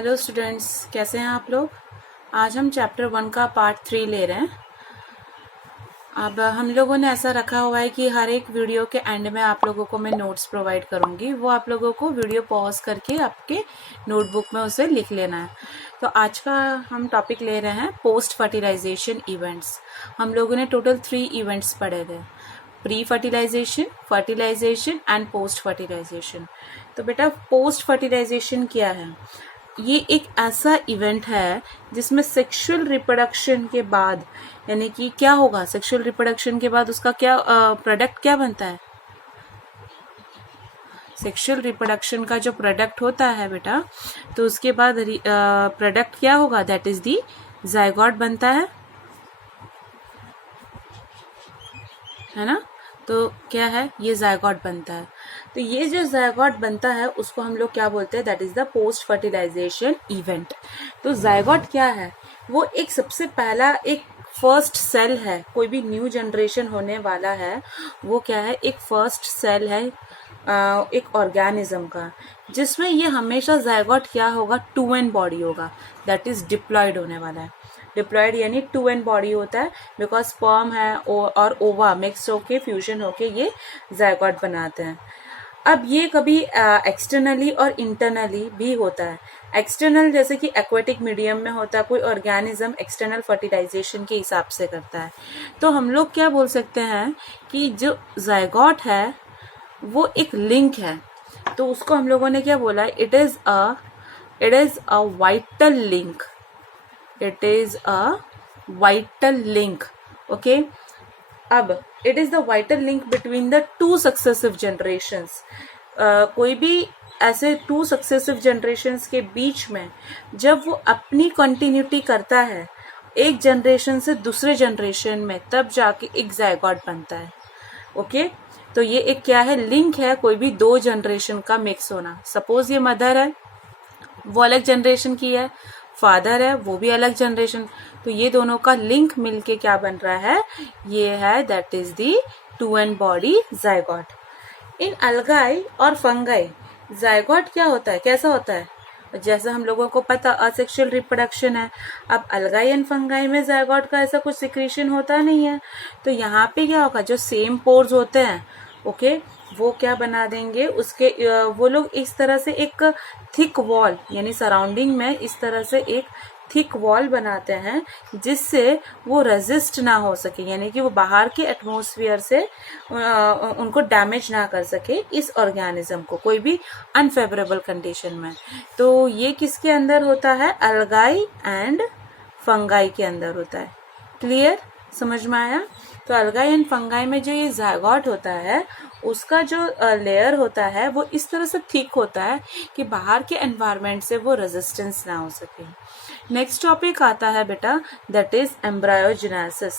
Hello students, कैसे हैं आप लोग। आज हम चैप्टर 1 का पार्ट 3 ले रहे हैं। अब हम लोगों ने ऐसा रखा हुआ है कि हर एक वीडियो के एंड में आप लोगों को मैं नोट्स प्रोवाइड करूंगी, वो आप लोगों को वीडियो पॉज करके आपके नोटबुक में उसे लिख लेना है। तो आज का हम टॉपिक ले रहे हैं पोस्ट फर्टिलाइजेशन इवेंट्स। हम लोगों ने टोटल 3 इवेंट्स पढ़े थे, pre fertilization, fertilization and post fertilization. तो बेटा पोस्ट फर्टिलाइजेशन क्या है? ये एक ऐसा इवेंट है जिसमें सेक्सुअल रिप्रोडक्शन के बाद, यानी कि क्या होगा, सेक्सुअल रिप्रोडक्शन के बाद उसका क्या प्रोडक्ट क्या बनता है। सेक्सुअल रिप्रोडक्शन का जो प्रोडक्ट होता है बेटा, तो उसके बाद प्रोडक्ट क्या होगा, दैट इज दी जायगोट बनता है ना। तो क्या है, ये जायगोट बनता है। तो ये जो जायगोट बनता है उसको हम लोग क्या बोलते हैं, that is the post fertilization event. तो जायगोट क्या है, वो एक सबसे पहला एक फर्स्ट सेल है। कोई भी न्यू जनरेशन होने वाला है वो क्या है, एक फर्स्ट सेल है एक ऑर्गेनिज्म का, जिसमें ये हमेशा जायगोट क्या होगा, 2n बॉडी होगा, दैट इज डिप्लॉयड होने वाला है। डिप्लॉयड यानी 2n बॉडी होता है, बिकॉज स्पर्म है और ओवा मिक्स होके फ्यूजन होके ये जायगोट बनाते हैं। अब ये कभी एक्सटर्नली और इंटरनली भी होता है। एक्सटर्नल जैसे कि एक्वेटिक मीडियम में होता है, कोई ऑर्गेनिज्म एक्सटर्नल फर्टिलाइजेशन के हिसाब से करता है। तो हम लोग क्या बोल सकते हैं कि जो जायगोट है वो एक लिंक है। तो उसको हम लोगों ने क्या बोला, it is a vital link, it is a vital link. Okay, अब it is the vital link between the 2 successive generations. कोई भी ऐसे 2 सक्सेसिव जनरेशंस के बीच में जब वो अपनी कंटिन्यूटी करता है एक जनरेशन से दूसरे जनरेशन में, तब जाके एक जायगोट बनता है। ओके, तो ये एक क्या है, लिंक है, कोई भी 2 जनरेशन का मिक्स होना। सपोज ये मदर है, वो अलग जनरेशन की है, फादर है वो भी अलग जनरेशन, तो ये दोनों का लिंक मिलके क्या बन रहा है, ये है that is the 2n body zygote. In algae और फंगाई जायगोट क्या होता है, कैसा होता है, जैसा हम लोगों को पता असेक्सुअल रिप्रोडक्शन है। अब अलगाई एंड फंगाई में जायगोट का ऐसा कुछ सिक्रीशन होता नहीं है। तो यहाँ पे क्या होगा, जो सेम पोर्स होते हैं, ओके, वो क्या बना देंगे, उसके वो लोग इस तरह से एक थिक वॉल, यानी सराउंडिंग में इस तरह से एक थिक वॉल बनाते हैं जिससे वो रेजिस्ट ना हो सके, यानी कि वो बाहर के एटमॉस्फेयर से उनको डैमेज ना कर सके इस ऑर्गेनिज्म को कोई भी अनफेवरेबल कंडीशन में। तो ये किसके अंदर होता है, अलगाई एंड फंगाई के अंदर होता है। क्लियर, समझ में आया। तो अलगाई एंड फंगाई में जो ये जायगोट होता है उसका जो लेयर होता है वो इस तरह से थिक होता है कि बाहर के एनवायरनमेंट से वो रेजिस्टेंस ना हो सके। नेक्स्ट टॉपिक आता है बेटा, दैट इज एम्ब्रायोजेनेसिस।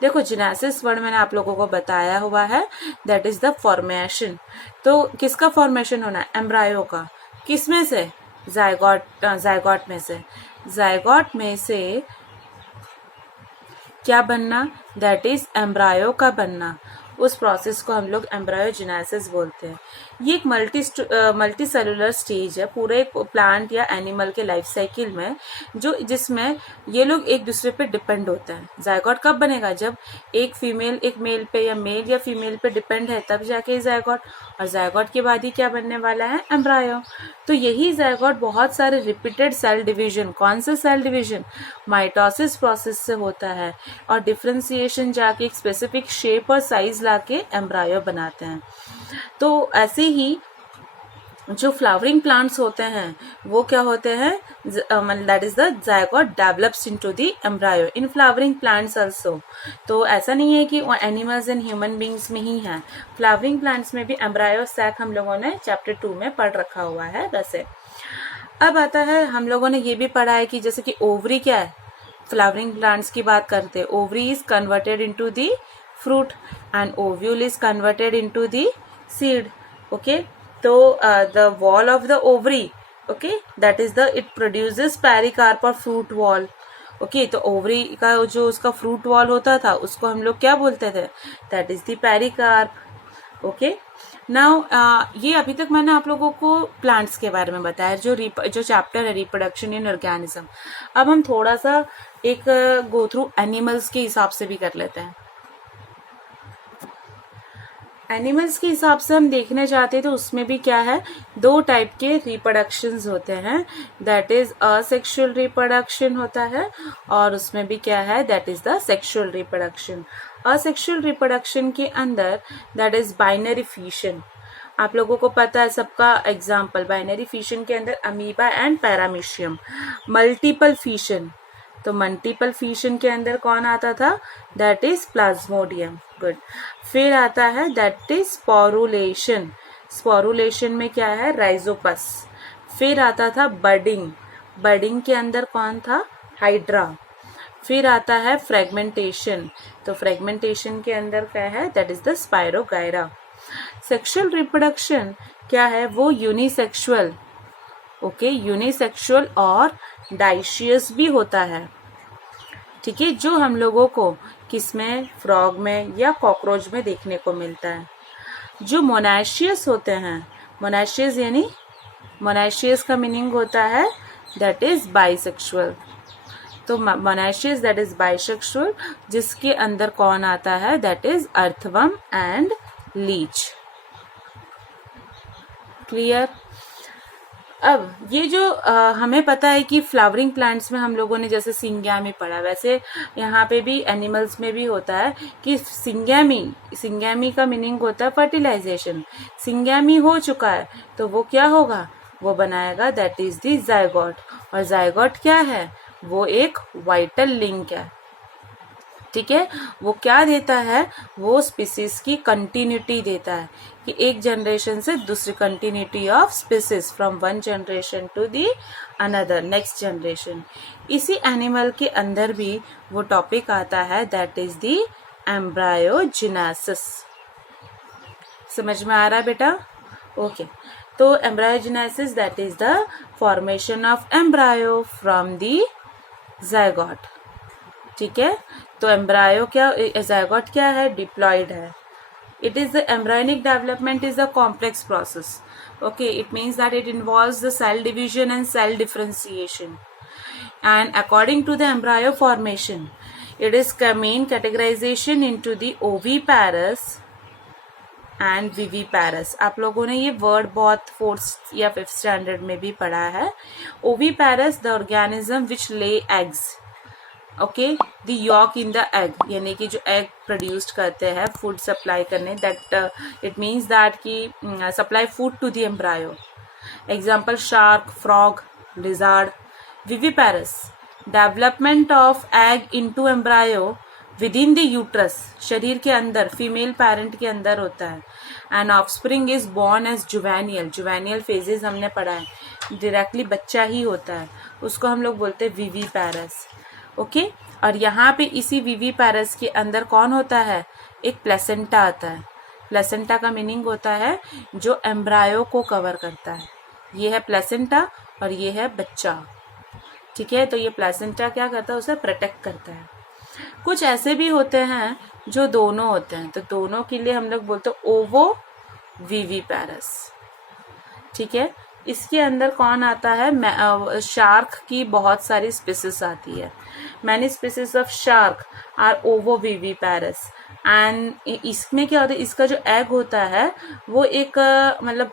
देखो जेनेसिस वर्ड मैंने आप लोगों को बताया हुआ है, दैट इज द फॉर्मेशन। तो किसका फॉर्मेशन होना है, एम्ब्रायो का। किस में से, जायगोट में से। जायगोट में से क्या बनना, दैट इज एम्ब्रायो का बनना। उस प्रोसेस को हम लोग एम्ब्रायोजेनेसिस बोलते हैं। ये एक मल्टी सेलुलर स्टेज है पूरे एक प्लांट या एनिमल के लाइफ साइकिल में, जिसमें ये लोग एक दूसरे पे डिपेंड होते हैं। जायगोट कब बनेगा, जब एक फीमेल एक मेल पे या मेल या फीमेल पे डिपेंड है, तब जाके जायगोट, और जायगोट के बाद ही क्या बनने वाला है, एम्ब्रायो। तो यही जायगोट बहुत सारे रिपीटेड सेल डिवीजन, कौन से सेल डिवीजन, माइटोसिस प्रोसेस से होता है, और डिफ्रेंसिएशन जाके एक स्पेसिफिक शेप और साइज लाके एम्ब्रायो बनाते हैं। तो ऐसे ही जो फ्लावरिंग प्लांट्स होते हैं वो क्या होते हैं, that is the zygote develops into the embryo in flowering plants also. तो ऐसा नहीं है कि वो एनिमल्स एंड ह्यूमन बींग्स में ही है, फ्लावरिंग प्लांट्स में भी एम्ब्रायो सैक हम लोगों ने चैप्टर 2 में पढ़ रखा हुआ है। वैसे अब आता है, हम लोगों ने ये भी पढ़ा है कि जैसे कि ओवरी क्या है, फ्लावरिंग प्लांट्स की बात करते हैं, ovary is converted into the fruit and ovule is converted into the seed. Okay, तो the wall of the ovary, okay, that is the, it produces pericarp और फ्रूट वॉल। ओके, तो ovary का जो उसका फ्रूट वॉल होता था उसको हम लोग क्या बोलते थे, that is the pericarp. Okay, now ये अभी तक मैंने आप लोगों को प्लांट्स के बारे में बताया, जो चैप्टर है रिप्रोडक्शन इन ऑर्गेनिज्म। अब हम थोड़ा सा एक गो थ्रू एनिमल्स के हिसाब से भी कर लेते हैं। एनिमल्स के हिसाब से हम देखने जाते हैं तो उसमें भी क्या है, 2 टाइप के रिप्रोडक्शंस होते हैं। दैट इज असेक्सुअल रिप्रोडक्शन होता है, और उसमें भी क्या है, that is the sexual reproduction. Asexual reproduction के अंदर दैट इज बाइनरी फिशन। आप लोगों को पता है सबका एग्जाम्पल, बाइनरी फिशन के अंदर amoeba and paramecium. Multiple fission, तो मल्टीपल फिशन के अंदर कौन आता था, दैट इज प्लाज्मोडियम। गुड। फिर आता है दैट इज स्पोरुलेशन। स्पोरुलेशन में क्या है, राइजोपस। फिर आता था बडिंग। बडिंग के अंदर कौन था, हाइड्रा। फिर आता है फ्रेगमेंटेशन। तो फ्रेगमेंटेशन के अंदर क्या है, that is the spirogyra. Sexual reproduction क्या है, वो यूनिसेक्सुअल, ओके, यूनिसेक्सुअल और डाइशियस भी होता है। ठीक है, जो हम लोगों को किसमें, फ्रॉग में या कॉकरोच में देखने को मिलता है। जो मोनाशियस होते हैं, मोनाशियस यानी, मोनाशियस का मीनिंग होता है दैट इज बाइसेक्सुअल। तो मोनाशियस दैट इज बाइसेक्सुअल, जिसके अंदर कौन आता है, that is earthworm and Leach. Clear. अब ये जो हमें पता है कि फ्लावरिंग प्लांट्स में हम लोगों ने जैसे सिंगैमी पढ़ा, वैसे यहाँ पे भी एनिमल्स में भी होता है कि सिंगैमी का मीनिंग होता है फर्टिलाइजेशन। सिंगैमी हो चुका है तो वो क्या होगा, वो बनाएगा दैट इज दी जायगोट। और जायगोट क्या है, वो एक वाइटल लिंक है। ठीक है, वो क्या देता है, वो स्पीसीज की कंटिन्यूटी देता है, कि एक जनरेशन से दूसरी, continuity of species from one generation to the another, next generation. इसी एनिमल के अंदर भी वो टॉपिक आता है दैट इज दी एम्ब्रायोजेनेसिस। समझ में आ रहा है बेटा, ओके। तो embryogenesis that is the formation of embryo from the zygote. ठीक है, तो एम्ब्रायो क्या, जायगोट क्या है, डिप्लॉयड है। It is the embryonic development is a complex process. Okay, it means that it involves the cell division and cell differentiation. And according to the embryo formation, it is main categorization into the oviparous and viviparous. आप लोगों ने ये word बहुत 4th या 5th standard में भी पढ़ा है। oviparous, the organism which lay eggs. Okay, the yolk in the egg, यानी कि जो एग प्रोड्यूस्ड करते हैं फूड सप्लाई करने, दैट इट मीन्स दैट कि supply food to the embryo. Example shark, frog, lizard. Viviparous, development of egg into embryo within the uterus, शरीर के अंदर, फीमेल पेरेंट के अंदर होता है। And offspring is born as juvenile. Juvenile phases हमने पढ़ा है, डायरेक्टली बच्चा ही होता है, उसको हम लोग बोलते हैं विविपैरस। ओके, और यहाँ पे इसी विविपैरस के अंदर कौन होता है, एक प्लेसेंटा आता है। प्लेसेंटा का मीनिंग होता है जो एम्ब्रायो को कवर करता है। ये है प्लेसेंटा और ये है बच्चा। ठीक है, तो ये प्लेसेंटा क्या करता है, उसे प्रोटेक्ट करता है। कुछ ऐसे भी होते हैं जो दोनों होते हैं, तो दोनों के लिए हम लोग बोलते हैं ओवो विविपैरस। ठीक है, इसके अंदर कौन आता है, शार्क की बहुत सारी स्पीसीज आती है। Many species of shark are ovoviviparous. And इसमें क्या होता है, इसका जो एग होता है वो एक मतलब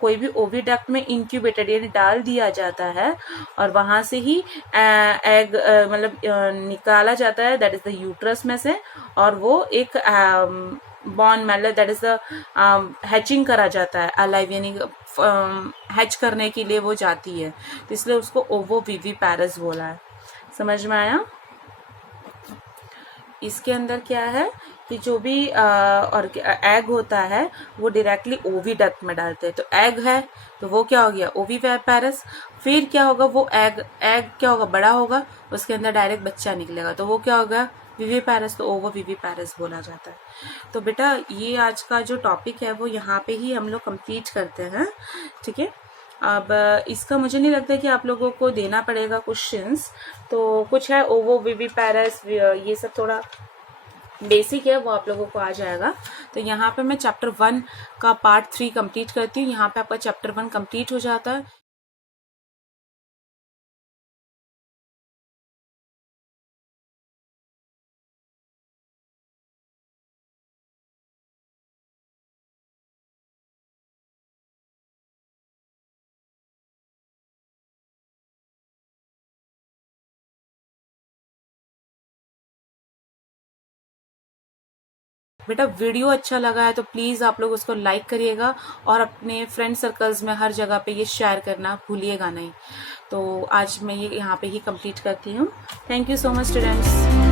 कोई भी ओविडक्ट में इंक्यूबेटेड यानी डाल दिया जाता है, और वहां से ही एग मतलब निकाला जाता है, दैट इज द यूट्रस में से, और वो एक बॉर्न मतलब दैट इज द हैचिंग करा जाता है, अलाइव यानी हैच करने के लिए वो जाती है, तो इसलिए उसको ओवोविविपैरस बोला है। समझ में आया। इसके अंदर क्या है कि जो भी और एग होता है वो डायरेक्टली ओविडक्ट में डालते हैं, तो एग है तो वो क्या हो गया, ओविविपैरस। फिर क्या होगा, वो एग क्या होगा, बड़ा होगा, उसके अंदर डायरेक्ट बच्चा निकलेगा, तो वो क्या होगा, विविपैरस, तो ओवोविविपैरस बोला जाता है। तो बेटा ये आज का जो टॉपिक है वो यहाँ पे ही हम लोग कंप्लीट करते हैं। ठीक है, अब इसका मुझे नहीं लगता कि आप लोगों को देना पड़ेगा क्वेश्चंस, तो कुछ है ओवोविविपैरस, ये सब थोड़ा बेसिक है वो आप लोगों को आ जाएगा। तो यहाँ पे मैं चैप्टर 1 का पार्ट 3 कंप्लीट करती हूँ। यहाँ पे आपका चैप्टर 1 कंप्लीट हो जाता है। बेटा वीडियो अच्छा लगा है तो प्लीज आप लोग उसको लाइक करिएगा और अपने फ्रेंड सर्कल्स में हर जगह पे ये शेयर करना भूलिएगा नहीं। तो आज मैं ये यहाँ पे ही कंप्लीट करती हूँ। Thank you so much students.